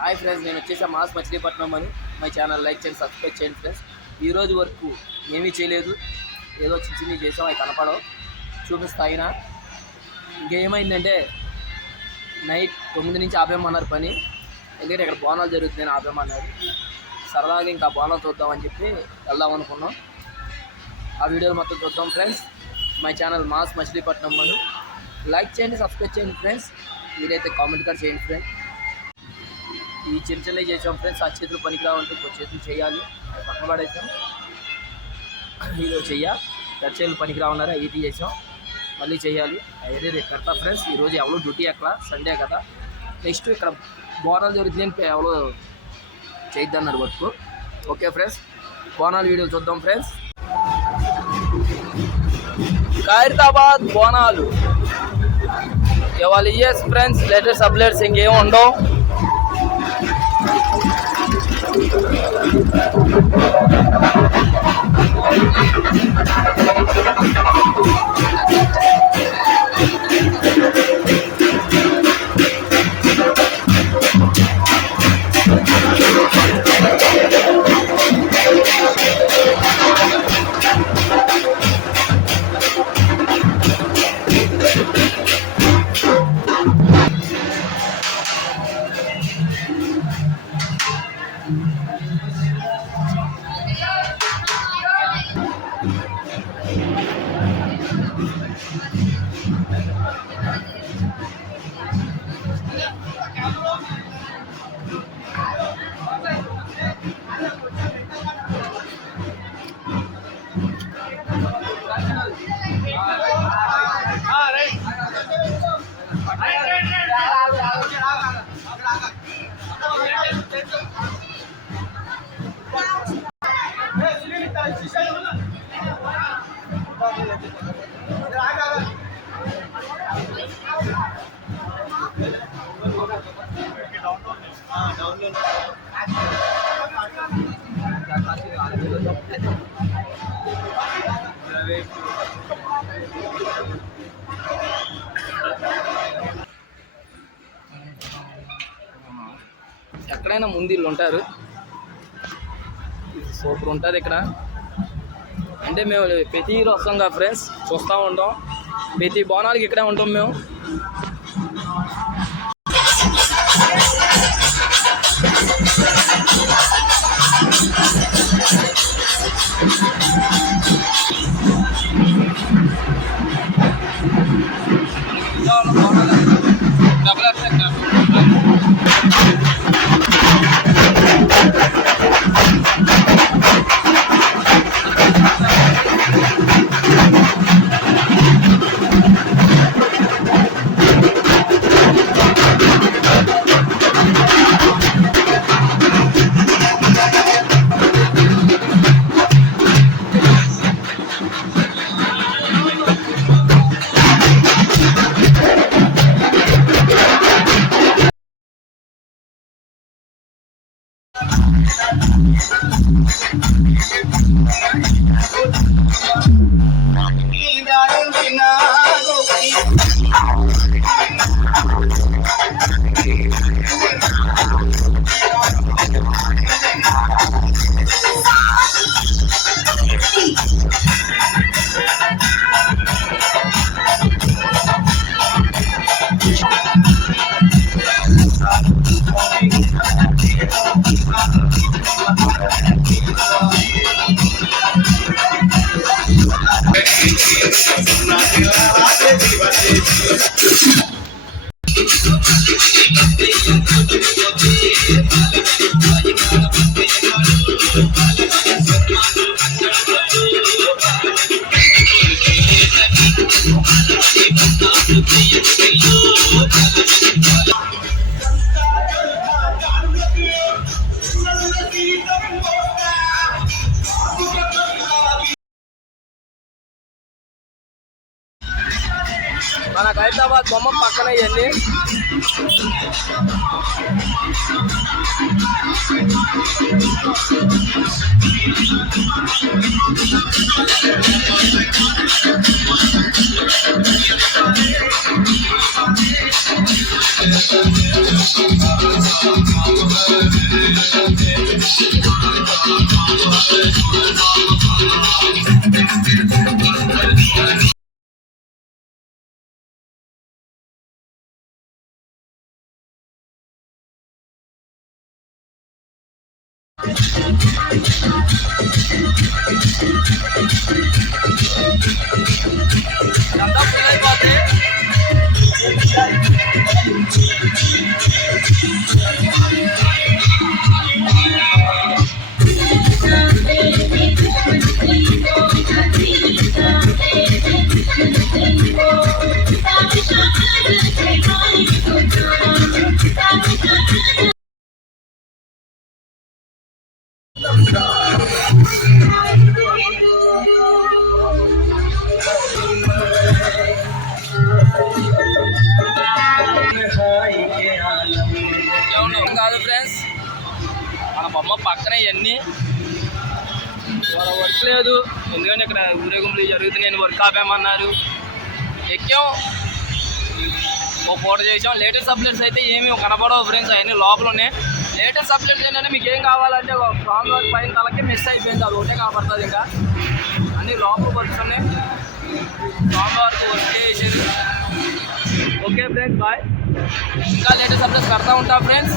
Hi friends, నేను వచ్చేసి మాస్ మచిలీపట్నం అని మై ఛానల్ లైక్ చేయండి, సబ్స్క్రైబ్ చేయండి ఫ్రెండ్స్. ఈ రోజు వరకు ఏమీ చేయలేదు, ఏదో చిన్న చిన్న చేసాం, అవి కనపడవు, చూపిస్తా అయినా. ఇంకేమైందంటే నైట్ 9 నుంచి ఆపేయమన్నారు పని, ఎందుకంటే ఇక్కడ బోనాలు జరుగుతుంది, ఆపేయమన్నారు. సరదాగా ఇంకా బోనాలు చూద్దామని చెప్పి వెళ్దాం అనుకున్నాం. ఆ వీడియోలు మొత్తం చూద్దాం friends. My channel MOS Machilipatnam అని లైక్ చేయండి, సబ్స్క్రైబ్ చేయండి ఫ్రెండ్స్. వీలైతే కామెంట్ కూడా చేయండి ఫ్రెండ్స్. ఈ చిన్న చిన్నవి చేసాం ఫ్రెండ్స్. ఆ చేతులు పనికి రావంటే ఇంకో చేతులు చేయాలి, అది పక్కన పడేసాం. ఇదో చేతులు పనికి రావన్నారు, ఇది చేసాం, మళ్ళీ చేయాలి. అదే రేపు పెడతా ఫ్రెండ్స్. ఈరోజు ఎవరో డ్యూటీ ఎక్కడ, సండే కదా. నెక్స్ట్ ఇక్కడ బోనాలు జరుగుతుంది, ఎవరో చేయొద్దన్నారు వర్క్. ఓకే ఫ్రెండ్స్, బోనాలు వీడియోలు చూద్దాం ఫ్రెండ్స్. ఖైరతాబాద్ బోనాలు ఇవాళ ఇయర్స్ ఫ్రెండ్స్, లేటెస్ట్ అప్డేట్స్ ఇంకేం ఉండవు. ఎక్కడైనా ముందు ఉంటారు, సూపర్ ఉంటుంది ఇక్కడ. అంటే మేము ప్రతి ఇయర్ వస్తాం కదా ఫ్రెండ్స్, చూస్తూ ఉంటాం. ప్రతి బోనాలకి ఇక్కడే ఉంటాం మేము. మన ఖైరతాబాద్ బొమ్మ పక్కన ఇవన్నీ ఇదంతా ఫుల్ అయిపోతుంది. కాదు ఫ్రెండ్స్, మన బొమ్మ పక్కన ఇవన్నీ వాళ్ళ వర్క్ లేదు, ఎందుకంటే ఇక్కడ ఊరేగింపులు జరుగుతున్నాయి, వర్క్ ఆపేమన్నారు. ఎక్కాం, ఓ ఫోటో చేసాం. లేటెస్ట్ అప్డేట్స్ అయితే ఏమీ కనపడవు ఫ్రెండ్స్, అవన్నీ లోపల ఉన్నాయి. లేటెస్ట్ అప్డేట్స్ ఏంటంటే మీకు ఏం కావాలంటే ఒక స్ట్రాంగ్ వర్క్ పైన తలకి మిస్ అయిపోయింది, అది ఒకటే కనపడుతుంది. ఇంకా అన్నీ లోపల వర్క్స్ ఉన్నాయి, స్ట్రాంగ్ వర్క్ వర్క్ చేసేది. Okay friends, bye. ఇంకా లేటెస్ట్ అప్డేట్స్ కడతా ఉంటాం ఫ్రెండ్స్.